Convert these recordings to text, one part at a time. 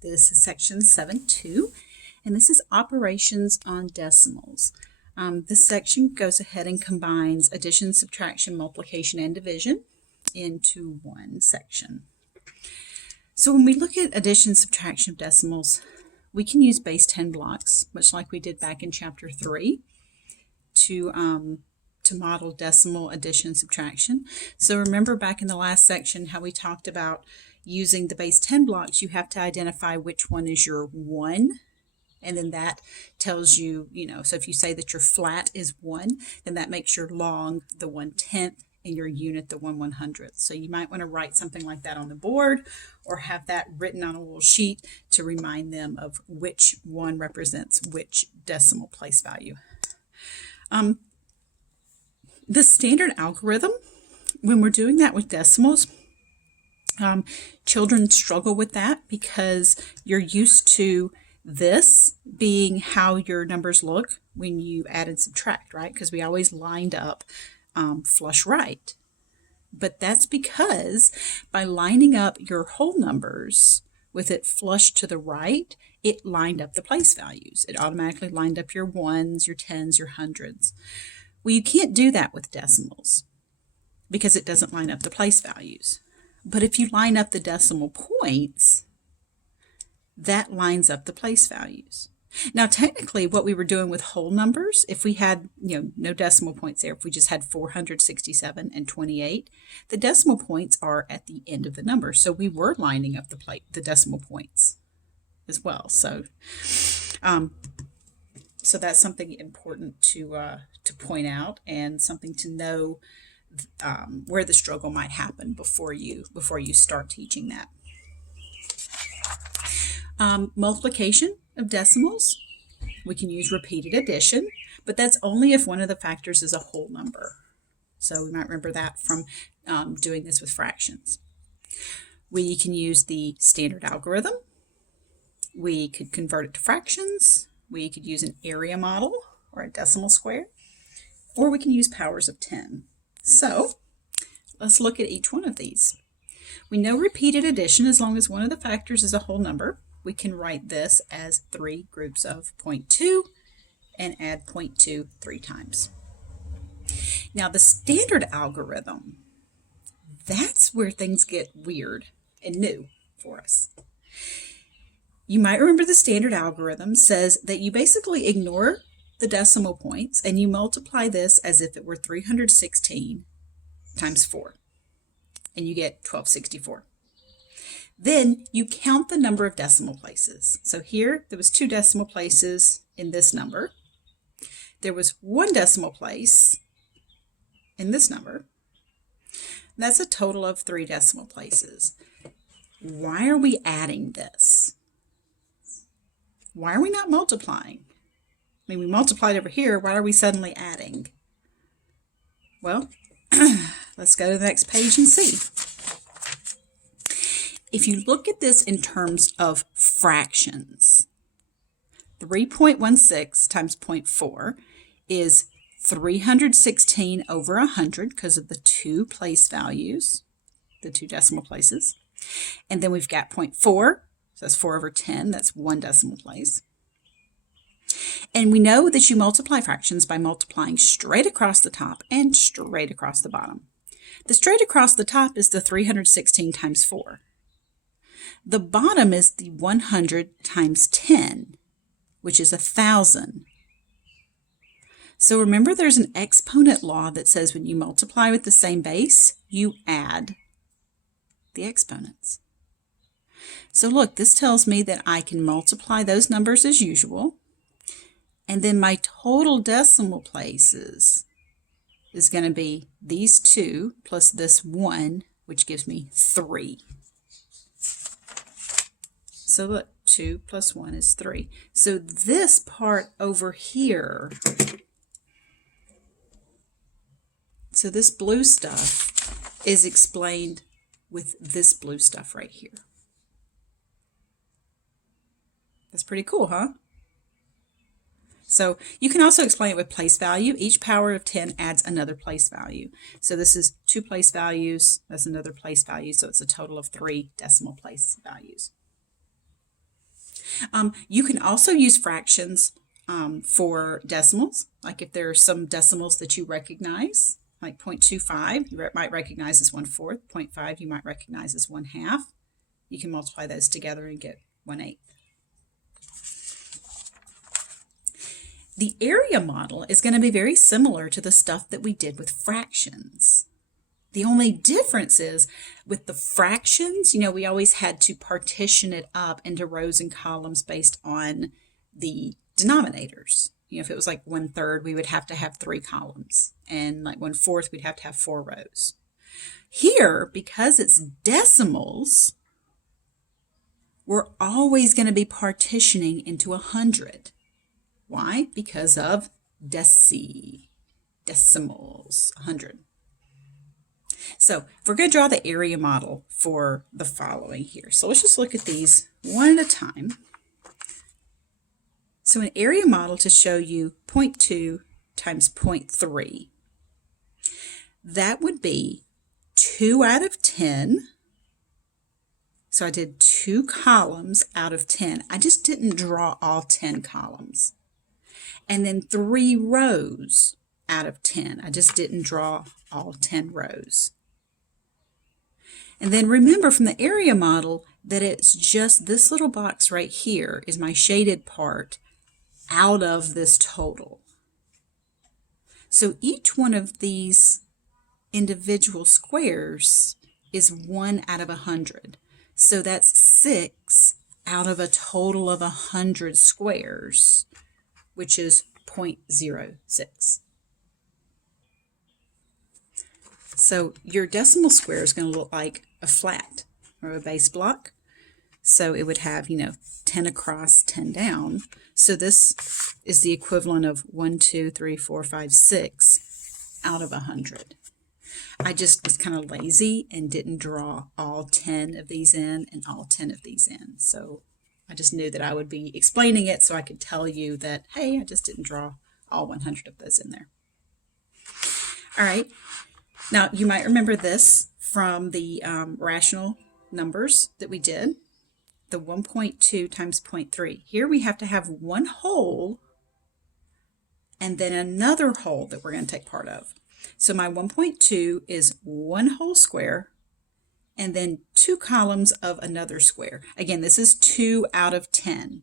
This is section 7.2, and this is operations on decimals. This section goes ahead and combines addition, subtraction, multiplication, and division into one section. So when we look at addition, subtraction of decimals, we can use base 10 blocks, much like we did back in chapter 3, to model decimal addition, subtraction. So remember back in the last section how we talked about using the base 10 blocks, you have to identify which one is your 1, and then that tells you, so if you say that your flat is 1, then that makes your long the 1/10 and your unit the 1/100th. So you might want to write something like that on the board or have that written on a little sheet to remind them of which one represents which decimal place value. The standard algorithm, when we're doing that with decimals, children struggle with that because you're used to this being how your numbers look when you add and subtract, right? Because we always lined up flush right. But that's because by lining up your whole numbers with it flush to the right, it lined up the place values. It automatically lined up your 1s, your 10s, your 100s. Well, you can't do that with decimals because it doesn't line up the place values. But if you line up the decimal points, that lines up the place values. Now, technically, what we were doing with whole numbers, if we had, no decimal points there, if we just had 467 and 28, the decimal points are at the end of the number. So we were lining up the decimal points as well. So, so that's something important to point out and something to know where the struggle might happen before you start teaching that. Multiplication of decimals, we can use repeated addition, but that's only if one of the factors is a whole number. So we might remember that from doing this with fractions. We can use the standard algorithm. We could convert it to fractions. We could use an area model or a decimal square, or we can use powers of 10. So let's look at each one of these. We know repeated addition, as long as one of the factors is a whole number, we can write this as 3 groups of 0.2 and add 0.2 3 times. Now the standard algorithm, that's where things get weird and new for us. You might remember the standard algorithm says that you basically ignore the decimal points and you multiply this as if it were 316 times 4, and you get 1264. Then you count the number of decimal places. So here there was 2 decimal places in this number. There was 1 decimal place in this number. That's a total of 3 decimal places. Why are we adding this? Why are we not multiplying? I mean, we multiplied over here. Why are we suddenly adding? Well, let's go to the next page and see. If you look at this in terms of fractions, 3.16 times 0.4 is 316 over 100 because of the 2 place values, the 2 decimal places. And then we've got 0.4, so that's 4 over 10, that's 1 decimal place. And we know that you multiply fractions by multiplying straight across the top and straight across the bottom. The straight across the top is the 316 times 4. The bottom is the 100 times 10, which is 1,000. So remember, there's an exponent law that says when you multiply with the same base, you add the exponents. So look, this tells me that I can multiply those numbers as usual, and then my total decimal places is going to be these 2 plus this 1, which gives me 3. So look, 2 plus 1 is 3. So this part over here, so this blue stuff is explained with this blue stuff right here. That's pretty cool, huh? So you can also explain it with place value. Each power of 10 adds another place value. So this is 2 place values, that's another place value, so it's a total of 3 decimal place values. You can also use fractions for decimals, like if there are some decimals that you recognize, like 0.25, you might recognize as 1/4, 0.5 you might recognize as 1/2. You can multiply those together and get 1/8. The area model is going to be very similar to the stuff that we did with fractions. The only difference is with the fractions, we always had to partition it up into rows and columns based on the denominators. If it was like 1/3, we would have to have 3 columns, and like 1/4, we'd have to have 4 rows. Here, because it's decimals, we're always going to be partitioning into 100. Why? Because of decimals, 100. So if we're going to draw the area model for the following here, so let's just look at these one at a time. So an area model to show you 0.2 times 0.3, that would be 2 out of 10. So I did 2 columns out of 10. I just didn't draw all 10 columns. And then 3 rows out of 10. I just didn't draw all 10 rows. And then remember from the area model that it's just this little box right here is my shaded part out of this total. So each one of these individual squares is 1 out of 100. So that's 6 out of a total of 100 squares, which is 0.06. So your decimal square is going to look like a flat or a base block. So it would have, 10 across, 10 down. So this is the equivalent of 1, 2, 3, 4, 5, 6 out of 100. I just was kind of lazy and didn't draw all 10 of these in and all 10 of these in. So I just knew that I would be explaining it so I could tell you that, hey, I just didn't draw all 100 of those in there. All right. Now, you might remember this from the rational numbers that we did, the 1.2 times 0.3. Here we have to have one whole and then another whole that we're going to take part of. So my 1.2 is one whole square and then 2 columns of another square. Again, this is 2 out of 10.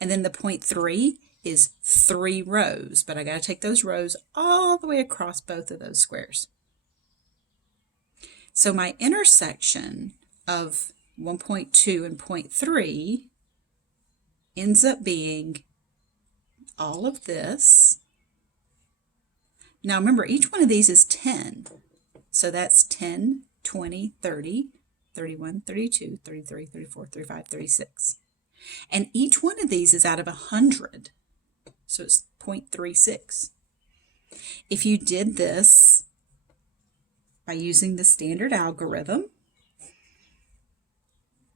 And then the 0.3 is 3 rows, but I got to take those rows all the way across both of those squares. So my intersection of 1.2 and 0.3 ends up being all of this. Now remember, each one of these is 10. So that's 10, 20, 30, 31, 32, 33, 34, 35, 36. And each one of these is out of 100. So it's 0.36. If you did this by using the standard algorithm,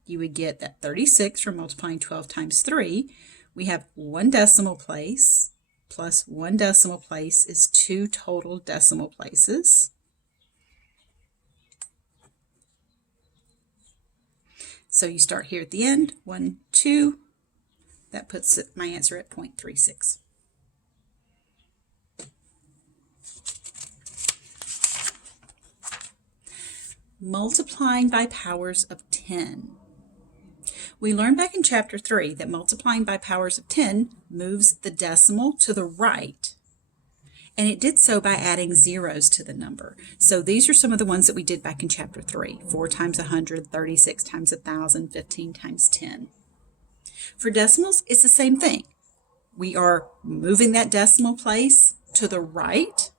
you would get that 36 from multiplying 12 times 3. We have 1 decimal place plus 1 decimal place is 2 total decimal places. So you start here at the end, 1, 2. That puts my answer at 0.36. Multiplying by powers of 10. We learned back in chapter 3 that multiplying by powers of 10 moves the decimal to the right. And it did so by adding zeros to the number. So these are some of the ones that we did back in chapter 3. 4 times 100, 36 times 1,000, 15 times 10. For decimals, it's the same thing. We are moving that decimal place to the right.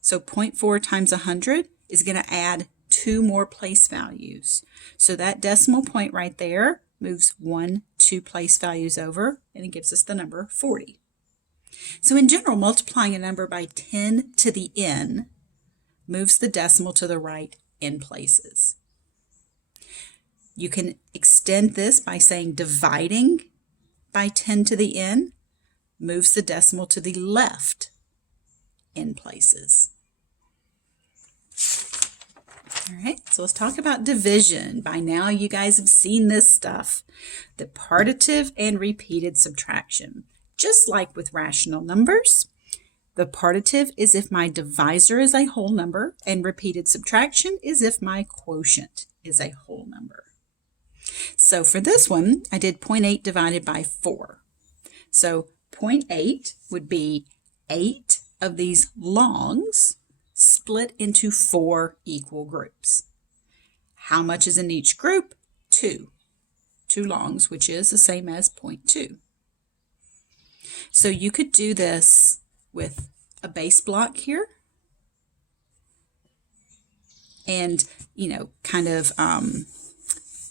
So 0.4 times 100 is going to add 2 more place values. So that decimal point right there moves 2 place values over, and it gives us the number 40. So in general, multiplying a number by 10 to the n moves the decimal to the right n places. You can extend this by saying dividing by 10 to the n moves the decimal to the left n places. All right, so let's talk about division. By now you guys have seen this stuff. The partitive and repeated subtraction. Just like with rational numbers, the partitive is if my divisor is a whole number, and repeated subtraction is if my quotient is a whole number. So for this one, I did 0.8 divided by 4. So 0.8 would be 8 of these longs split into 4 equal groups. How much is in each group? 2. 2 longs, which is the same as 0.2. So you could do this with a base block here and, kind of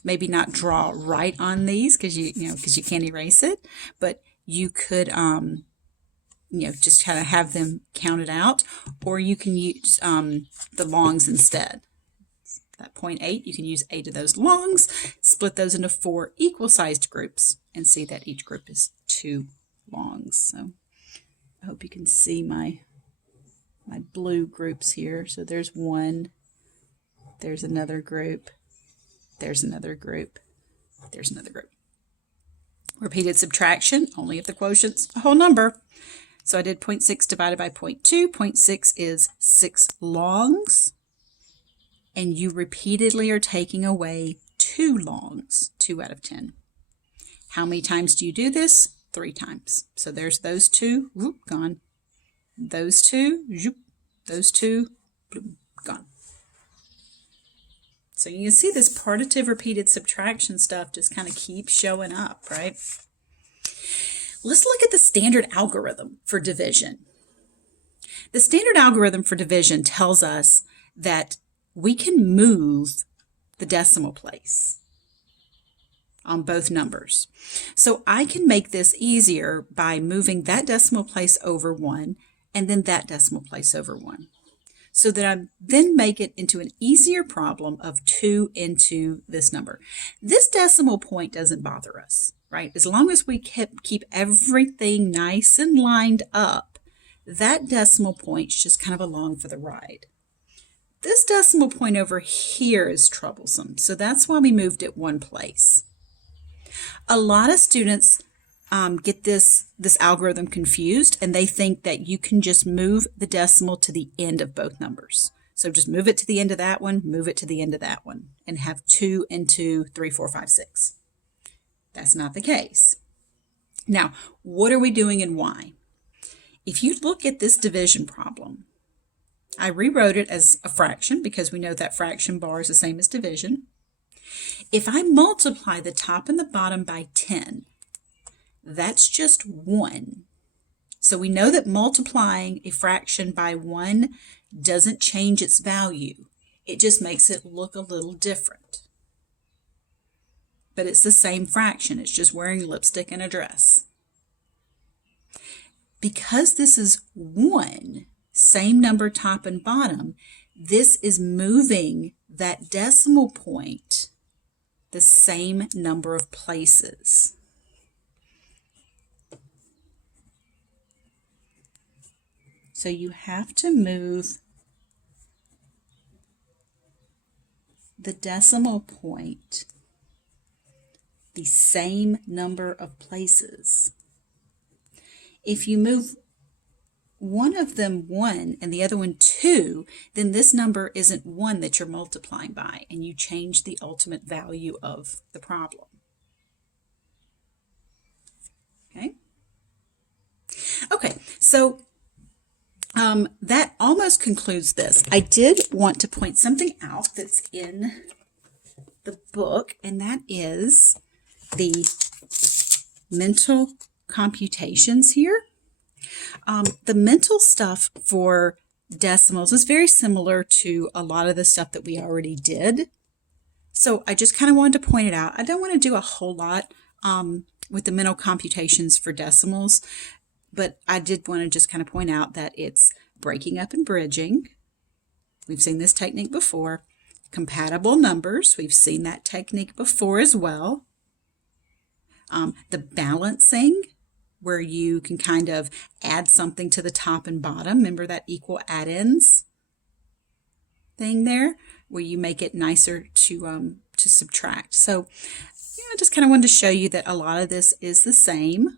maybe not draw right on these because you can't erase it, but you could just kind of have them counted out, or you can use the longs instead. That 0.8, you can use 8 of those longs, split those into 4 equal-sized groups, and see that each group is 2 longs. So I hope you can see my blue groups here. So there's one, there's another group, there's another group, there's another group. Repeated subtraction, only if the quotient's a whole number. So I did 0.6 divided by 0.2. 0.6 is 6 longs. And you repeatedly are taking away 2 longs, 2 out of 10. How many times do you do this? 3 times. So there's those 2, whoop, gone. Those 2, zoop, those 2, bloop, gone. So you can see this partitive repeated subtraction stuff just kind of keeps showing up, right? Let's look at the standard algorithm for division. The standard algorithm for division tells us that we can move the decimal place on both numbers. So I can make this easier by moving that decimal place over 1 and then that decimal place over 1. So that I then make it into an easier problem of 2 into this number. This decimal point doesn't bother us, right? As long as we keep everything nice and lined up, that decimal point's just kind of along for the ride. This decimal point over here is troublesome, so that's why we moved it 1 place. A lot of students get this algorithm confused, and they think that you can just move the decimal to the end of both numbers. So just move it to the end of that one, move it to the end of that one, and have 2 into 3, 4, 5, 6. That's not the case. Now, what are we doing and why? If you look at this division problem, I rewrote it as a fraction because we know that fraction bar is the same as division. If I multiply the top and the bottom by 10, that's just 1. So we know that multiplying a fraction by 1 doesn't change its value. It just makes it look a little different. But it's the same fraction. It's just wearing lipstick and a dress. Because this is 1, same number top and bottom, this is moving that decimal point the same number of places. So you have to move the decimal point the same number of places. If you move one of them 1 and the other one 2, then this number isn't 1 that you're multiplying by, and you change the ultimate value of the problem. Okay, so that almost concludes this. I did want to point something out that's in the book, and that is the mental computations here. The mental stuff for decimals is very similar to a lot of the stuff that we already did. So I just kind of wanted to point it out. I don't want to do a whole lot with the mental computations for decimals, but I did want to just kind of point out that it's breaking up and bridging. We've seen this technique before. Compatible numbers, we've seen that technique before as well. The balancing, where you can kind of add something to the top and bottom. Remember that equal add-ins thing there where you make it nicer to subtract. So I just kind of wanted to show you that a lot of this is the same.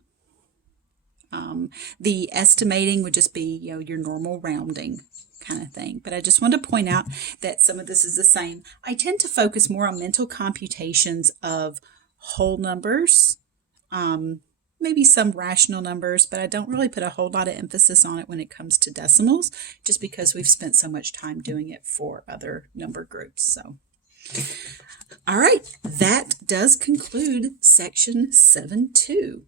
The estimating would just be, your normal rounding kind of thing. But I just wanted to point out that some of this is the same. I tend to focus more on mental computations of whole numbers, maybe some rational numbers, but I don't really put a whole lot of emphasis on it when it comes to decimals, just because we've spent so much time doing it for other number groups. So, all right, that does conclude section 7.2.